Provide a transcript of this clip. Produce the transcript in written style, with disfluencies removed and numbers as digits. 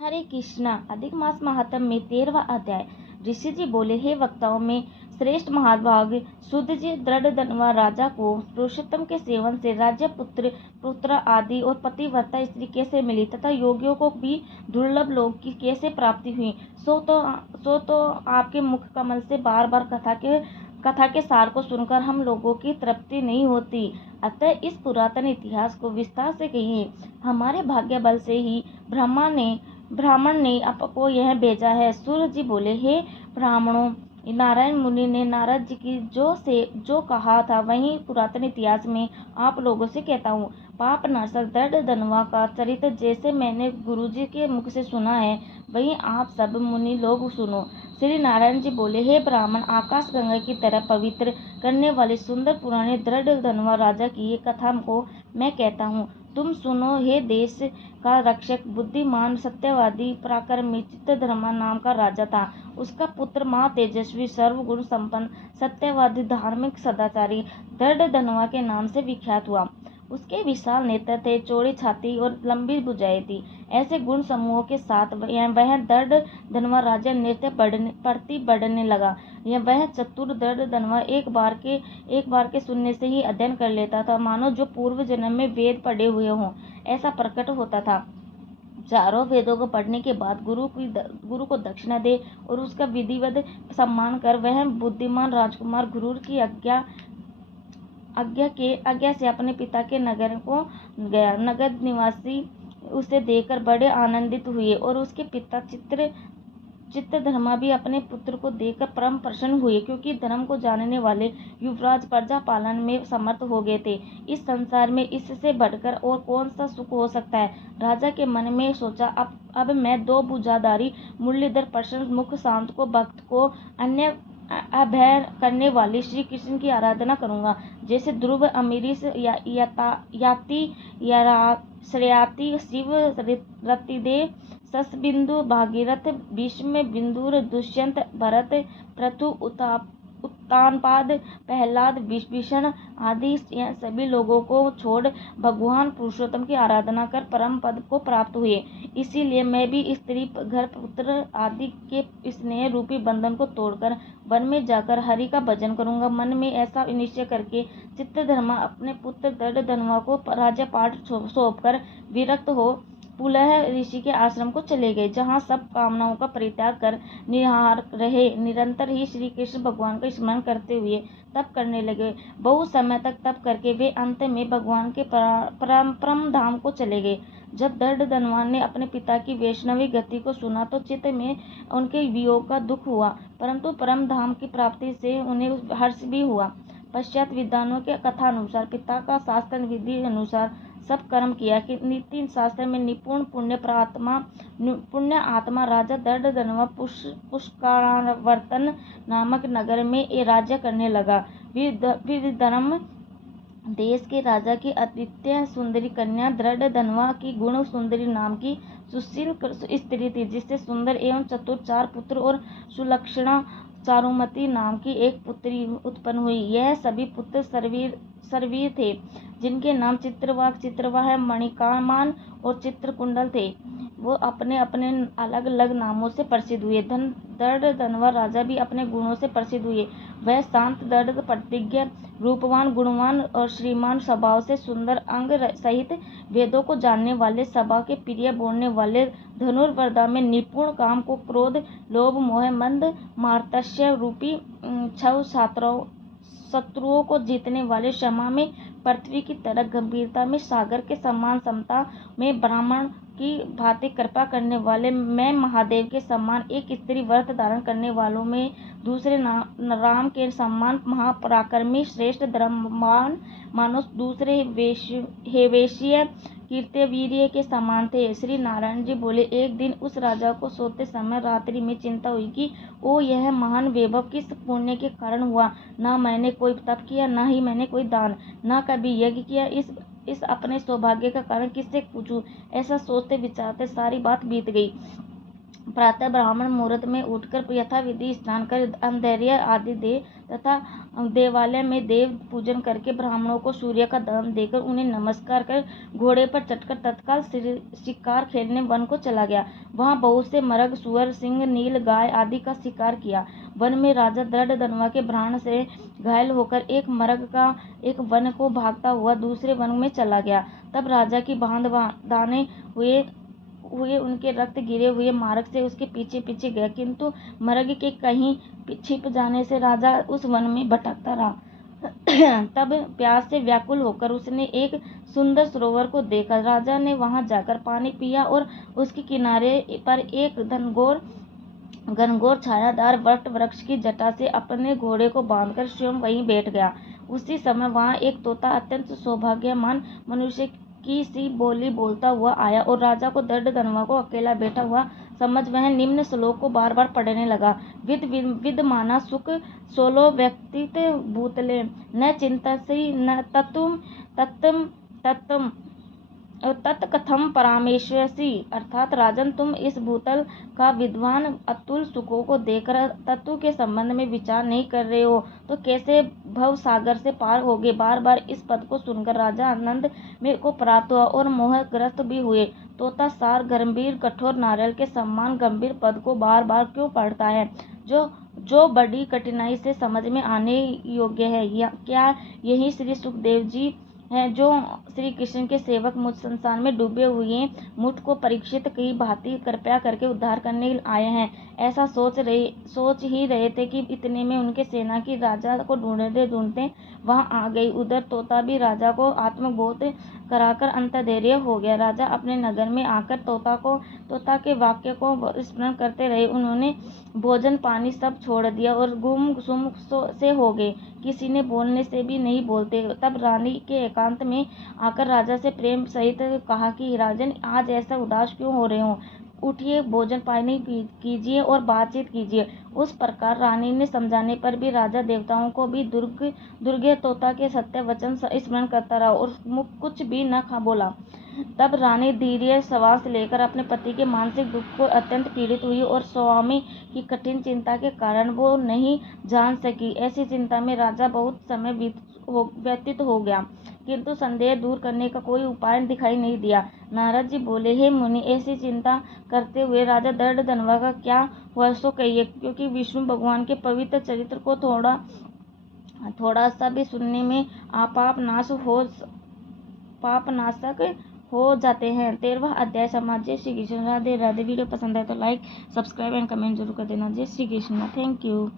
हरे कृष्णा। अधिक मास महात्म में 13वां अध्याय। ऋषि जी बोले, हे वक्ताओं में श्रेष्ठ महाभाग शुद्ध जी, दृढ़ राजा को पुरुषोत्तम के सेवन से राज्य, पुत्र आदि और पतिव्रता स्त्री कैसे मिली तथा योगियों को भी दुर्लभ लोक की कैसे प्राप्ति हुई, सो तो आपके मुख कमल से बार बार कथा के सार को सुनकर हम लोगों की तृप्ति नहीं होती। अतः इस पुरातन इतिहास को विस्तार से कहिए। हमारे भाग्य बल से ही ब्राह्मण ने आपको यह भेजा है। सूर्य जी बोले, हे ब्राह्मणों, नारायण मुनि ने नारद जी की जो कहा था वही पुरातन इतिहास में आप लोगों से कहता हूँ। पाप नाशक दर्दधनवा का चरित्र जैसे मैंने गुरुजी के मुख से सुना है, वही आप सब मुनि लोग सुनो। श्री नारायण जी बोले, हे ब्राह्मण, आकाश गंगा की तरह पवित्र करने वाले सुंदर पुराने दृढ़ राजा की ये कथा को मैं कहता हूँ, तुम सुनो। हे देश का रक्षक, बुद्धिमान, सत्यवादी, पराक्रमी चित्तधर्मा नाम का राजा था। उसका पुत्र महा तेजस्वी, सर्वगुण संपन्न, सत्यवादी, धार्मिक, सदाचारी दृढ़ के नाम से विख्यात हुआ। उसके विशाल नेत्र थे, चौड़ी छाती और लंबी भुजाएं थी। ऐसे गुण समूहों के साथ वह दृढ़ राजा नृत्य बढ़ने लगा। वह चतुर दृढ़ एक बार के सुनने से ही अध्ययन कर लेता था, मानो जो पूर्व जन्म में वेद पढ़े हुए हों, ऐसा प्रकट होता था। चारों वेदों को पढ़ने के बाद गुरु को दक्षिणा दे और उसका विधिवत सम्मान कर वह बुद्धिमान राजकुमार गुरु की आज्ञा से अपने पिता के नगर को गया। नगर निवासी उसे देखकर बड़े आनंदित हुए और उसके पिता चित्तधर्मा भी अपने पुत्र को देखकर परम प्रसन्न हुए, क्योंकि धर्म को जानने वाले युवराज प्रजा पालन में समर्थ हो गए थे। इस संसार में इससे बढ़कर और कौन सा सुख हो सकता है। राजा के मन में सोचा, अब मैं 2 भुजाधारी मुरलीधर प्रसन्न मुख शांत को भक्त को अन्य अभय करने वाले श्री कृष्ण की आराधना करूंगा। जैसे ध्रुव, अम्बरीश, श्रेयाति, शिव, रतिदेव, शशबिंदु, भागीरथ, भीष्म, विदुर, दुष्यंत, भरत, पृथु, उत्तानपाद, प्रहलाद, विभीषण आदि सभी लोगों को छोड़ भगवान पुरुषोत्तम की आराधना कर परम पद को प्राप्त हुए। इसीलिए मैं भी स्त्री, घर, पुत्र आदि के स्नेह रूपी बंधन को तोड़कर वन में जाकर हरि का भजन करूंगा। मन में ऐसा निश्चय करके चित्तधर्मा अपने पुत्र दृढ़धनवा को राज्यपाठ सौंपकर विरक्त हो पुलह ऋषि के आश्रम को चले गए, जहाँ सब कामनाओं का परित्याग कर निहार रहे। निरंतर ही श्री कृष्ण भगवान का स्मरण करते हुए तप करने लगे। बहुत समय तक तप करके वे अंत में भगवान के परम धाम को चले गए। जब दृढ़धनवान ने अपने पिता की वैष्णवी गति को सुना तो चित्त में उनके वियोग का दुख हुआ, परंतु परम धाम की प्राप्ति से उन्हें हर्ष भी हुआ। पश्चात विद्वानों के कथा अनुसार पिता का शास्त्र विधि अनुसार सब कर्म किया कि नीति शास्त्र में निपुण पुण्य आत्मा राजा दृढ़धनवा पुष्करावर्तन नामक नगर में राज्य करने लगा। विदर्भ देश के राजा की अद्वितीय सुंदरी कन्या दृढ़धनवा की गुण सुंदरी नाम की सुशील स्त्री थी, जिससे सुंदर एवं चतुर 4 पुत्र और सुलक्षणा चारुमती नाम की एक पुत्री उत्पन्न हुई। यह सभी पुत्र शरवीर थे, जिनके नाम चित्रवाह, मणिकामान और चित्रकुंडल थे। वो अपने अपने अलग अलग नामों से प्रसिद्ध हुए। दृढ़धनवा राजा भी अपने गुणों से प्रसिद्ध हुए। वह शांत, दृढ़ प्रतिज्ञ, रूपवान, गुणवान और श्रीमान स्वभाव से, सुंदर अंग सहित, वेदों को जानने वाले, सभा के प्रिय बोलने वाले, धनुर्विद्या में निपुण, काम को क्रोध, लोभ, मोह, मंद मात्सर्य रूपी 6 शत्रुओं को जीतने वाले, क्षमा में पृथ्वी की तरह, गंभीरता में सागर के समान, समता में ब्राह्मण की भांति कृपा करने वाले, मैं महादेव के समान एक स्त्री व्रत धारण करने वालों में दूसरे राम के समान महापराक्रमी, श्रेष्ठ धर्मवान मानो दूसरे हेवेशीय कीर्तिवीर्य के समान थे। श्री नारायण जी बोले, एक दिन उस राजा को सोते समय रात्रि में चिंता हुई कि ओ यह महान वैभव किस पुण्य के कारण हुआ। न मैंने कोई तप किया, न ही मैंने कोई दान, न कभी यज्ञ किया। इस अपने सौभाग्य का कारण किससे पूछूं। ऐसा सोचते विचारते सारी बात बीत गई। प्रातः ब्राह्मण मुहूर्त में उठकर यथाविधि स्नान कर अंधेरिया आदि दे तथा देवालय में देव पूजन करके ब्राह्मणों को सूर्य का दान देकर उन्हें नमस्कार कर घोड़े पर चढ़कर तत्काल शिकार खेलने वन को चला गया। वहां बहुत से मरग, सुअर, सिंह, नील गाय आदि का शिकार किया। वन में राजा दृढ़धनवा के बाण से घायल होकर एक वन को भागता हुआ दूसरे वन में चला गया। तब राजा की दाने हुए उनके रक्त गिरे हुए मार्ग से उसके पीछे पीछे गया, किंतु मर्ग के कहीं छिप जाने से राजा उस वन में भटकता रहा। तब प्यास से व्याकुल होकर उसने एक सुंदर सरोवर को देखा। राजा ने वहां जाकर पानी पिया और उसके किनारे पर एक घनघोर छायादार वट वृक्ष की जटा से अपने घोड़े को बांधकर स्वयं वहीं बैठ गया। उसी समय वहां एक तोता अत्यंत सौभाग्यवान मनुष्य की सी बोली बोलता हुआ आया और राजा को दृढ़धनवा को अकेला बैठा हुआ समझ वह निम्न श्लोक को बार बार पढ़ने लगा। विद्यमाना सुख सोलो व्यक्तित भूतले न चिंतसि न तत्तम तत्कथम परामेश्वसी। अर्थात राजन, तुम इस भूतल का विद्वान अतुल सुखों को देखकर तत्व के संबंध में विचार नहीं कर रहे हो तो कैसे भव सागर से पार होगे। बार बार इस पद को सुनकर राजा आनंद में को प्राप्त हुआ और मोहग्रस्त भी हुए। तोता सार गंभीर कठोर नारियल के समान गंभीर पद को बार बार क्यों पढ़ता है, जो बड़ी कठिनाई से समझ में आने योग्य है। क्या यही श्री सुखदेव जी हैं जो श्री कृष्ण के सेवक मुझ संसार में डूबे हुए मुझ को परीक्षित की भांति कृपया करके उद्धार करने आए हैं। ऐसा सोच ही रहे थे कि इतने में उनके सेना की राजा को ढूंढते वहां आ गई। उधर तोता भी राजा को आत्मबोध कराकर अंतर्धैर्य हो गया। राजा अपने नगर में आकर तोता के वाक्य को स्मरण करते रहे। उन्होंने भोजन पानी सब छोड़ दिया और गुम से हो गए, किसी ने बोलने से भी नहीं बोलते। तब रानी के एकांत में आकर राजा से प्रेम सहित कहा कि राजन, आज ऐसा उदास क्यों हो रहे हो, उठिए, भोजन पानी कीजिए और बातचीत कीजिए। उस प्रकार रानी ने समझाने पर भी राजा देवताओं को भी दुर्गे तोता के सत्य वचन स्मरण करता रहा और कुछ भी न बोला। तब रानी धीरे श्वास लेकर अपने पति के मानसिक दुख को अत्यंत पीड़ित हुई और स्वामी की कठिन चिंता के कारण वो नहीं जान सकी। ऐसी चिंता में राजा बहुत समय व्यतीत हो गया, किंतु संदेह दूर करने का कोई उपाय दिखाई नहीं दिया। नारद जी बोले, हे मुनि, ऐसी चिंता करते हुए राजा दृढ़धनवा का क्या हुआ सो कहिए, क्योंकि विष्णु भगवान के पवित्र चरित्र को थोड़ा सा भी सुनने में पाप नाशक हो जाते हैं। 13वां अध्याय समाप्त। जय श्री कृष्ण। राधे राधे। वीडियो पसंद आए तो लाइक, सब्सक्राइब एंड कमेंट जरूर कर देना। जय श्री कृष्ण। Thank you.